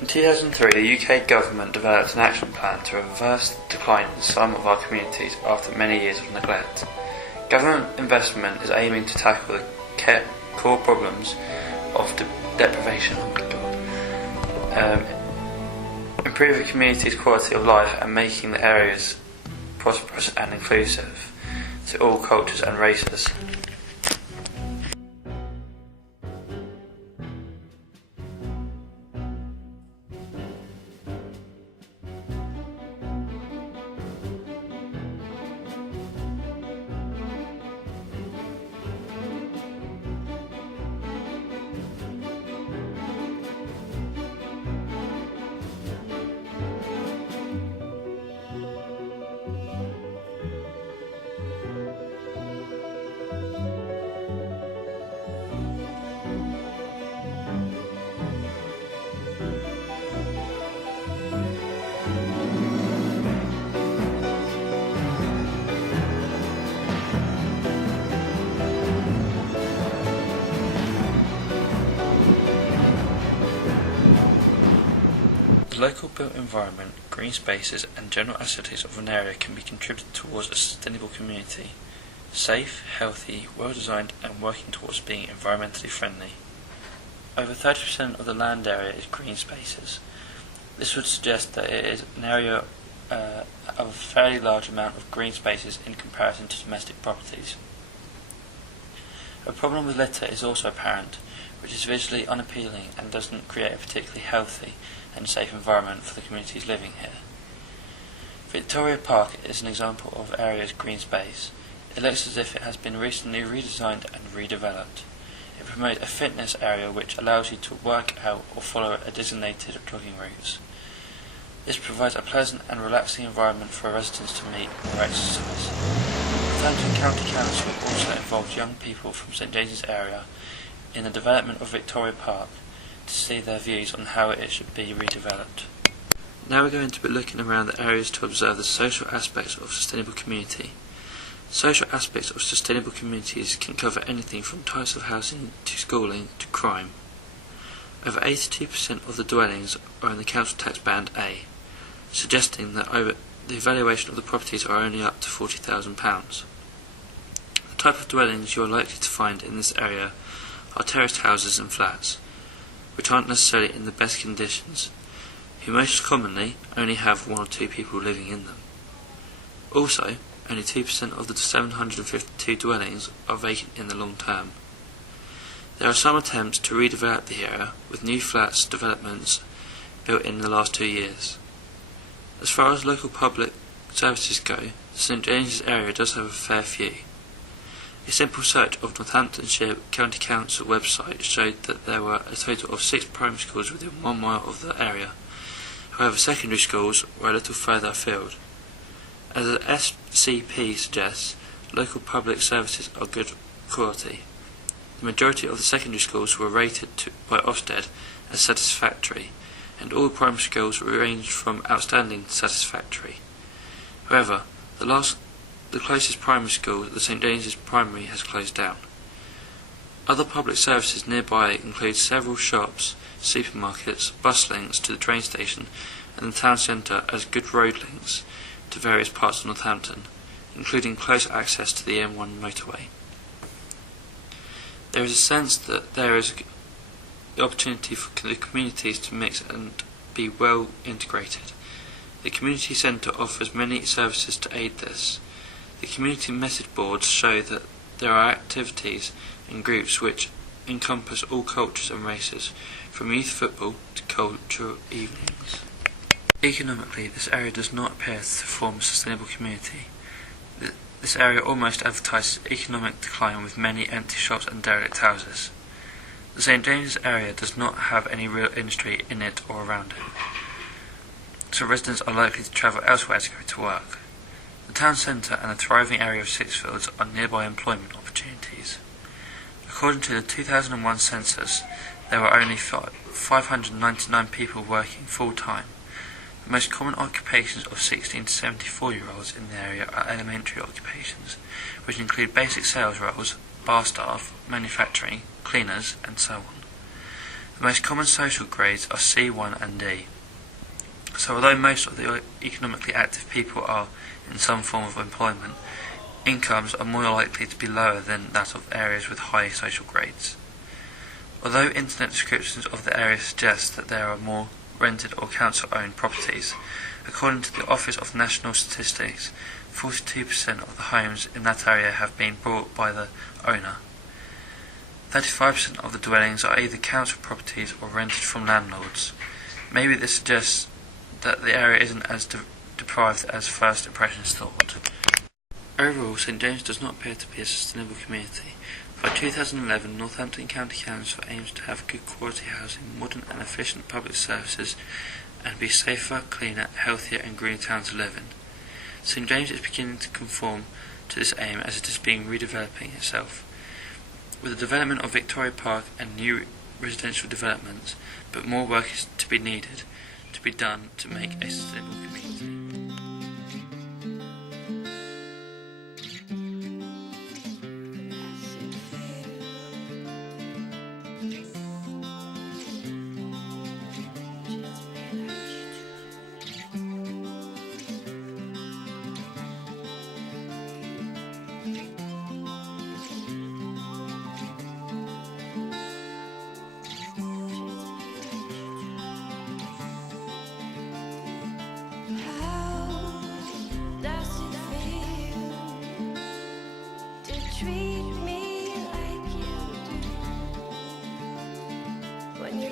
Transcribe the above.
In 2003, the UK government developed an action plan to reverse the decline in some of our communities after many years of neglect. Government investment is aiming to tackle the core problems of deprivation, improve the community's quality of life and making the areas prosperous and inclusive to all cultures and races. The local built environment, green spaces and general aesthetics of an area can be contributed towards a sustainable community, safe, healthy, well designed and working towards being environmentally friendly. Over 30% of the land area is green spaces. This would suggest that it is an area of a fairly large amount of green spaces in comparison to domestic properties. A problem with litter is also apparent, which is visually unappealing and doesn't create a particularly healthy and safe environment for the communities living here. Victoria Park is an example of area's green space. It looks as if it has been recently redesigned and redeveloped. It promotes a fitness area which allows you to work out or follow a designated jogging routes. This provides a pleasant and relaxing environment for residents to meet or exercise. Northampton County Council also involves young people from St James's area in the development of Victoria Park to see their views on how it should be redeveloped. Now we're going to be looking around the areas to observe the social aspects of sustainable community. Social aspects of sustainable communities can cover anything from types of housing to schooling to crime. Over 82% of the dwellings are in the council tax band A, suggesting that the evaluation of the properties are only up to £40,000. The type of dwellings you are likely to find in this area are terraced houses and flats, which aren't necessarily in the best conditions, who most commonly only have one or two people living in them. Also, only 2% of the 752 dwellings are vacant in the long term. There are some attempts to redevelop the area, with new flats developments built in the last 2 years. As far as local public services go, the St James's area does have a fair few. A simple search of Northamptonshire County Council website showed that there were a total of 6 primary schools within 1 mile of the area. However, secondary schools were a little further afield. As the SCP suggests, local public services are good quality. The majority of the secondary schools were rated by Ofsted as satisfactory, and all primary schools ranged from outstanding to satisfactory. However, the closest primary school, the St James's Primary, has closed down. Other public services nearby include several shops, supermarkets, bus links to the train station and the town centre, as good road links to various parts of Northampton, including close access to the M1 motorway. There is a sense that there is the opportunity for the communities to mix and be well integrated. The community centre offers many services to aid this. The community message boards show that there are activities and groups which encompass all cultures and races, from youth football to cultural evenings. Economically, this area does not appear to form a sustainable community. This area almost advertises economic decline, with many empty shops and derelict houses. The St James's area does not have any real industry in it or around it, so residents are likely to travel elsewhere to go to work. The town centre and the thriving area of Sixfields are nearby employment opportunities. According to the 2001 census, there were only 599 people working full-time. The most common occupations of 16 to 74-year-olds in the area are elementary occupations, which include basic sales roles, bar staff, manufacturing, cleaners, and so on. The most common social grades are C1 and D. So although most of the economically active people are in some form of employment, incomes are more likely to be lower than that of areas with high social grades. Although internet descriptions of the area suggest that there are more rented or council-owned properties, according to the Office of National Statistics, 42% of the homes in that area have been bought by the owner. 35% of the dwellings are either council properties or rented from landlords. Maybe this suggests that the area isn't as deprived as first impressions thought. Overall, St James does not appear to be a sustainable community. By 2011, Northampton County Council aims to have good quality housing, modern and efficient public services, and be safer, cleaner, healthier and greener town to live in. St James is beginning to conform to this aim as it is being redeveloping itself, with the development of Victoria Park and new residential developments, but more work is to be done to make a sustainable community. Treat me like you do when you